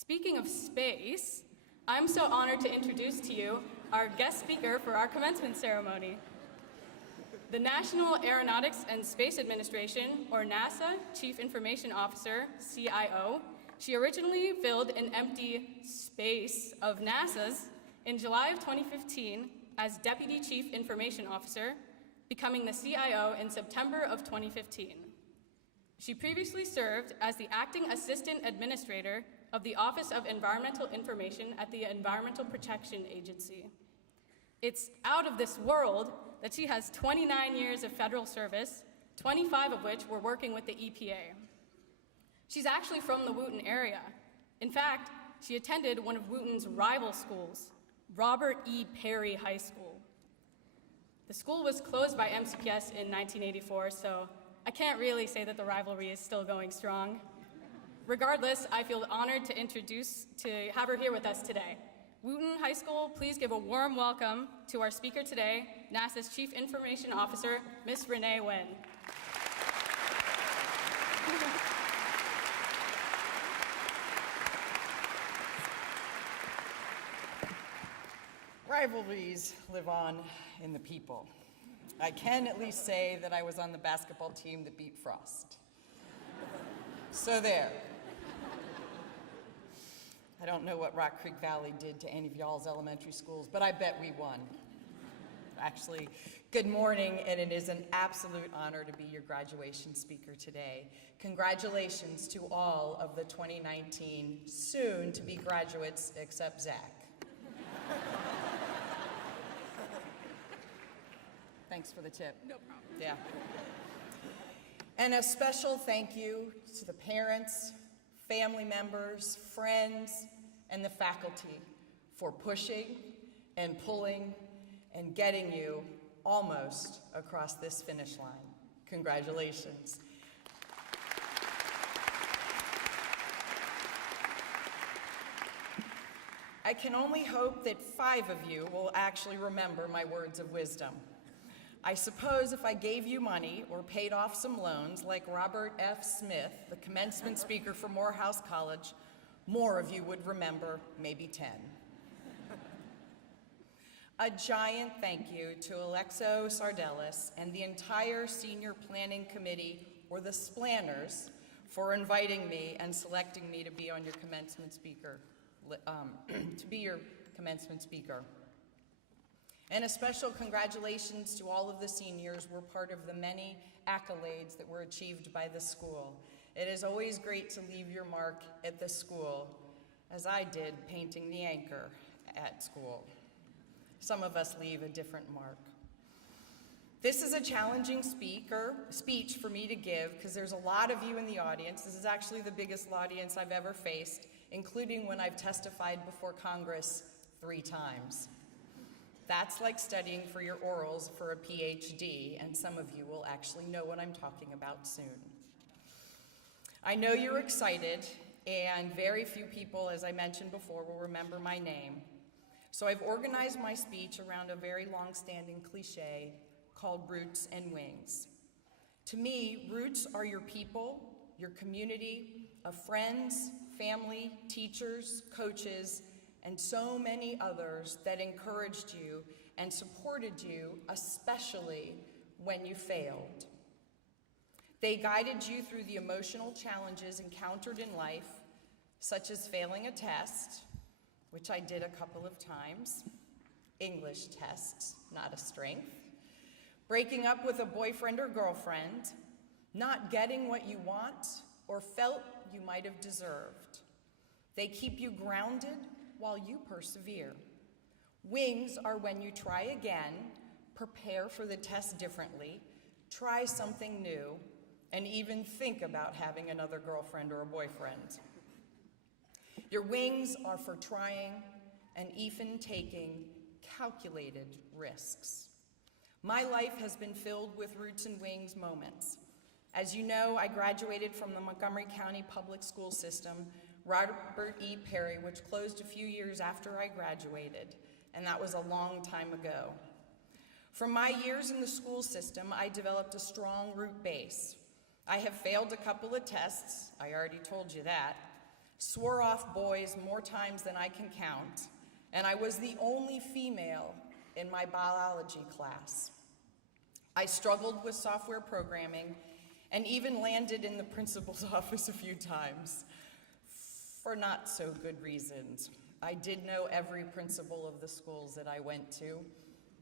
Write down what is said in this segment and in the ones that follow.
Speaking of space, I'm so honored to introduce to you our guest speaker for our commencement ceremony. The National Aeronautics and Space Administration, or NASA, Chief Information Officer, CIO, she originally filled an empty space of NASA's in July of 2015 as Deputy Chief Information Officer, becoming the CIO in September of 2015. She previously served as the Acting Assistant Administrator of the Office of Environmental Information at the Environmental Protection Agency. It's out of this world that she has 29 years of federal service, 25 of which were working with the EPA. She's actually from the Wootton area. In fact, she attended one of Wootton's rival schools, Robert E. Perry High School. The school was closed by MCPS in 1984, so I can't really say that the rivalry is still going strong. Regardless, I feel honored to have her here with us today. Wootton High School, please give a warm welcome to our speaker today, NASA's Chief Information Officer, Ms. Renee Wynn. Rivalries live on in the people. I can at least say that I was on the basketball team that beat Frost. So there. I don't know what Rock Creek Valley did to any of y'all's elementary schools, but I bet we won. Actually, good morning, and it is an absolute honor to be your graduation speaker today. Congratulations to all of the 2019 soon-to-be graduates, except Zach. Thanks for the tip. No problem. Yeah. And a special thank you to the parents, family members, friends, and the faculty for pushing and pulling and getting you almost across this finish line. Congratulations. I can only hope that 5 of you will actually remember my words of wisdom. I suppose if I gave you money or paid off some loans like Robert F. Smith, the commencement speaker for Morehouse College, more of you would remember maybe 10. A giant thank you to Alexo Sardellis and the entire senior planning committee, or the Splanners, for inviting me and selecting me to be on your commencement speaker, to be your commencement speaker. And a special congratulations to all of the seniors who were part of the many accolades that were achieved by the school. It is always great to leave your mark at the school, as I did painting the anchor at school. Some of us leave a different mark. This is a challenging speech for me to give because there's a lot of you in the audience. This is actually the biggest audience I've ever faced, including when I've testified before Congress 3 times. That's like studying for your orals for a PhD, and some of you will actually know what I'm talking about soon. I know you're excited, and very few people, as I mentioned before, will remember my name. So I've organized my speech around a very long-standing cliche called roots and wings. To me, roots are your people, your community of friends, family, teachers, coaches, and so many others that encouraged you and supported you, especially when you failed. They guided you through the emotional challenges encountered in life, such as failing a test, which I did a couple of times, English tests, not a strength, breaking up with a boyfriend or girlfriend, not getting what you want or felt you might have deserved. They keep you grounded while you persevere. Wings are when you try again, prepare for the test differently, try something new, and even think about having another girlfriend or a boyfriend. Your wings are for trying and even taking calculated risks. My life has been filled with roots and wings moments. As you know, I graduated from the Montgomery County Public School System, Robert E. Perry, which closed a few years after I graduated, and that was a long time ago. From my years in the school system, I developed a strong root base. I have failed a couple of tests, I already told you that. swore off boys more times than I can count, and I was the only female in my biology class. I struggled with software programming and even landed in the principal's office a few times for not so good reasons. I did know every principal of the schools that I went to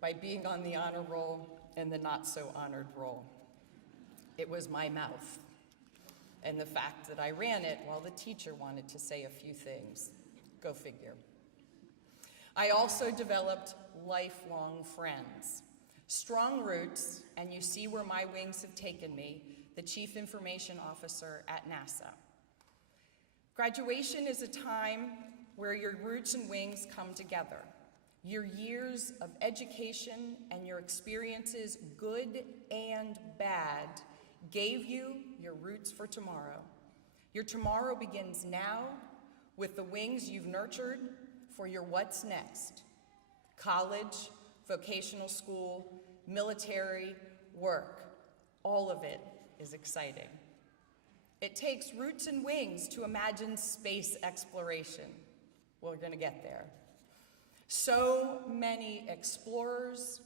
by being on the honor roll and the not so honored roll. It was my mouth and the fact that I ran it while the teacher wanted to say a few things. Go figure. I also developed lifelong friends. Strong roots, and you see where my wings have taken me, the Chief Information Officer at NASA. Graduation is a time where your roots and wings come together. Your years of education and your experiences, good and bad, gave you your roots for tomorrow. Your tomorrow begins now with the wings you've nurtured for your what's next. College, vocational school, military, work, all of it is exciting. It takes roots and wings to imagine space exploration. We're gonna get there. So many explorers,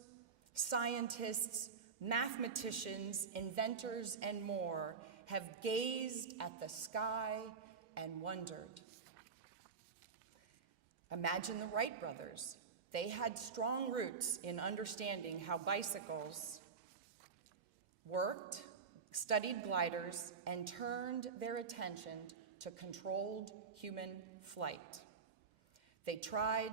scientists, mathematicians, inventors, and more have gazed at the sky and wondered. Imagine the Wright brothers. They had strong roots in understanding how bicycles worked, studied gliders, and turned their attention to controlled human flight. They tried,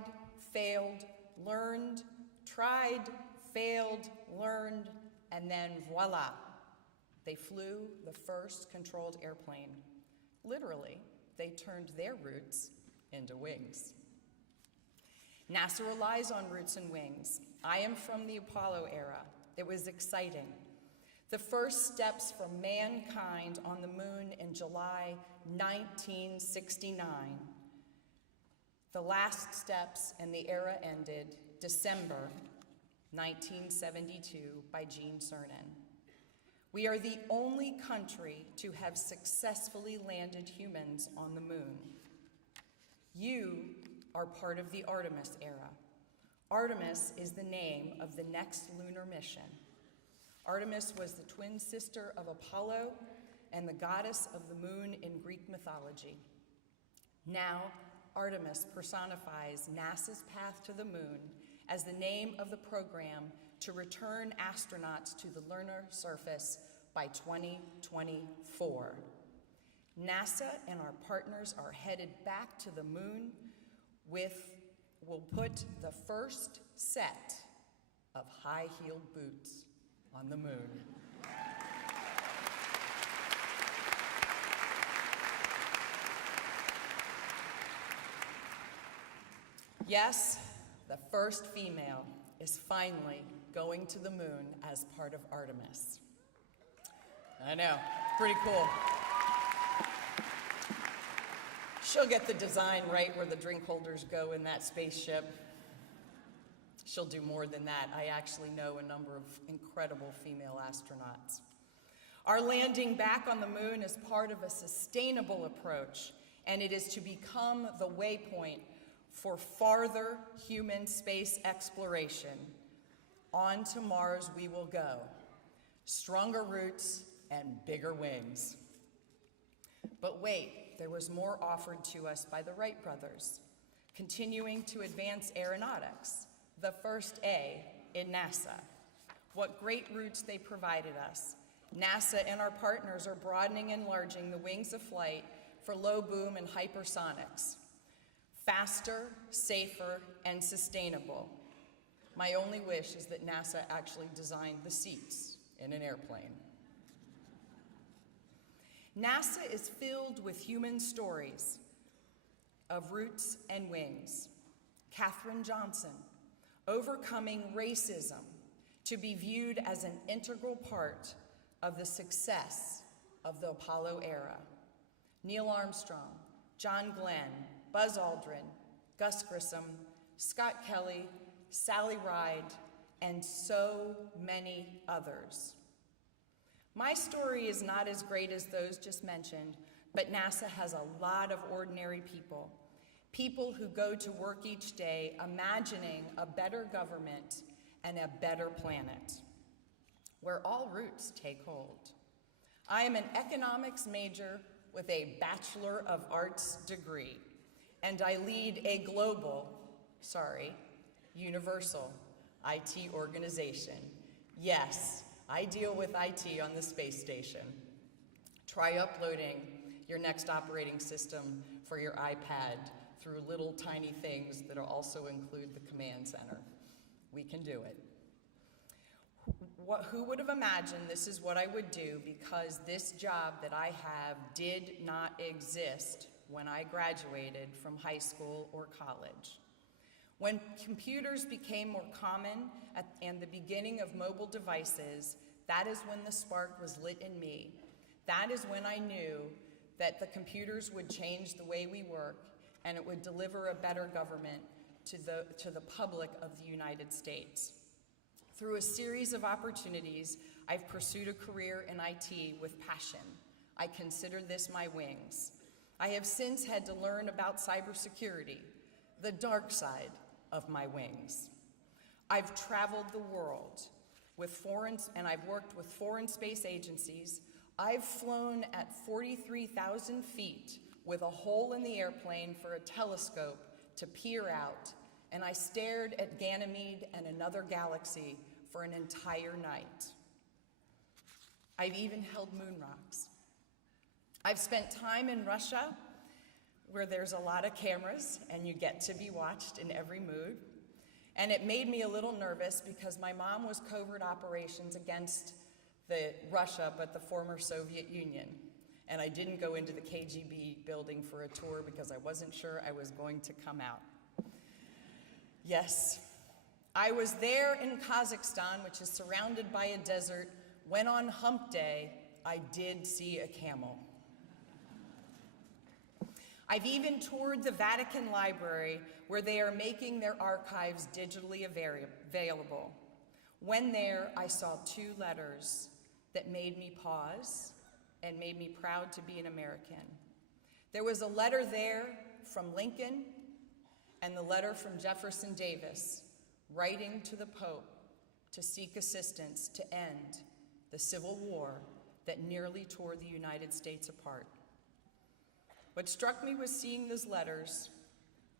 failed, learned, tried, failed, learned, and then voila, they flew the first controlled airplane. Literally, they turned their roots into wings. NASA relies on roots and wings. I am from the Apollo era. It was exciting. The first steps for mankind on the moon in July 1969. The last steps and the era ended December 1972 by Gene Cernan. We are the only country to have successfully landed humans on the moon. You are part of the Artemis era. Artemis is the name of the next lunar mission. Artemis was the twin sister of Apollo and the goddess of the moon in Greek mythology. Now, Artemis personifies NASA's path to the moon as the name of the program to return astronauts to the lunar surface by 2024. NASA and our partners are headed back to the moon we'll put the first set of high-heeled boots on the moon. Yes, the first female is finally going to the moon as part of Artemis. I know, pretty cool. She'll get the design right where the drink holders go in that spaceship. She'll do more than that. I actually know a number of incredible female astronauts. Our landing back on the moon is part of a sustainable approach, and it is to become the waypoint for farther human space exploration. On to Mars we will go. Stronger roots and bigger wings. But wait, there was more offered to us by the Wright brothers, continuing to advance aeronautics, the first A in NASA. What great roots they provided us. NASA and our partners are broadening and enlarging the wings of flight for low boom and hypersonics. Faster, safer, and sustainable. My only wish is that NASA actually designed the seats in an airplane. NASA is filled with human stories of roots and wings. Katherine Johnson, overcoming racism to be viewed as an integral part of the success of the Apollo era. Neil Armstrong, John Glenn, Buzz Aldrin, Gus Grissom, Scott Kelly, Sally Ride, and so many others. My story is not as great as those just mentioned, But NASA has a lot of ordinary people, people who go to work each day imagining a better government and a better planet, where all roots take hold. I am an economics major with a Bachelor of Arts degree, and I lead a universal IT organization. Yes, I deal with IT on the space station. Try uploading your next operating system for your iPad through little tiny things that also include the command center. We can do it. Who would have imagined this is what I would do, because this job that I have did not exist when I graduated from high school or college. When computers became more common and the beginning of mobile devices, that is when the spark was lit in me. That is when I knew that the computers would change the way we work and it would deliver a better government to the public of the United States. Through a series of opportunities, I've pursued a career in IT with passion. I consider this my wings. I have since had to learn about cybersecurity, the dark side of my wings. I've traveled the world and I've worked with foreign space agencies. I've flown at 43,000 feet with a hole in the airplane for a telescope to peer out, and I stared at Ganymede and another galaxy for an entire night. I've even held moon rocks. I've spent time in Russia, where there's a lot of cameras and you get to be watched in every mood. And it made me a little nervous because my mom was covert operations against Russia, but the former Soviet Union. And I didn't go into the KGB building for a tour because I wasn't sure I was going to come out. Yes, I was there in Kazakhstan, which is surrounded by a desert, when on hump day, I did see a camel. I've even toured the Vatican Library, where they are making their archives digitally available. When there, I saw two letters that made me pause and made me proud to be an American. There was a letter there from Lincoln and the letter from Jefferson Davis, writing to the Pope to seek assistance to end the Civil War that nearly tore the United States apart. What struck me was seeing those letters,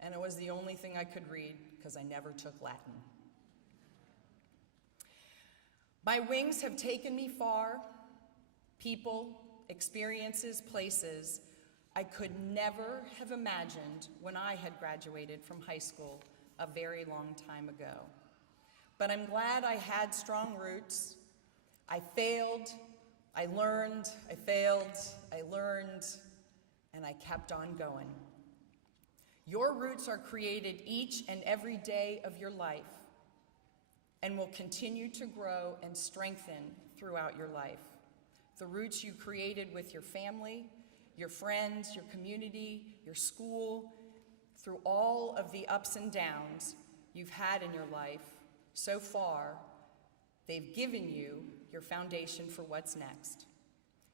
and it was the only thing I could read because I never took Latin. My wings have taken me far, people, experiences, places I could never have imagined when I had graduated from high school a very long time ago. But I'm glad I had strong roots. I failed, I learned, I failed, I learned, and I kept on going. Your roots are created each and every day of your life and will continue to grow and strengthen throughout your life. The roots you created with your family, your friends, your community, your school, through all of the ups and downs you've had in your life so far, they've given you your foundation for what's next.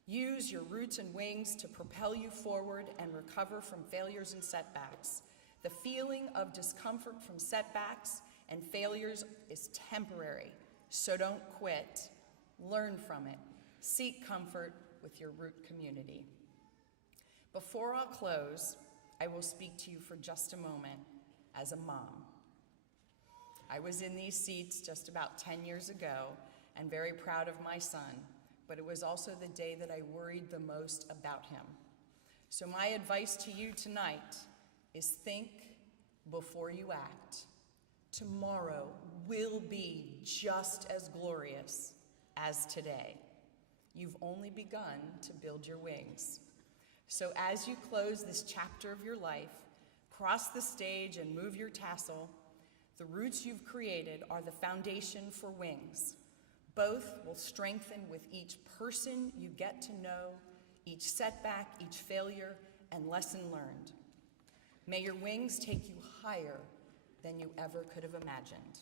Use your roots and wings to propel you forward and recover from failures and setbacks. The feeling of discomfort from setbacks and failures is temporary, so don't quit. Learn from it. Seek comfort with your root community. Before I'll close, I will speak to you for just a moment as a mom. I was in these seats just about 10 years ago and very proud of my son, but it was also the day that I worried the most about him. So my advice to you tonight is think before you act. Tomorrow will be just as glorious as today. You've only begun to build your wings. So as you close this chapter of your life, cross the stage and move your tassel, the roots you've created are the foundation for wings. Both will strengthen with each person you get to know, each setback, each failure, and lesson learned. May your wings take you higher than you ever could have imagined.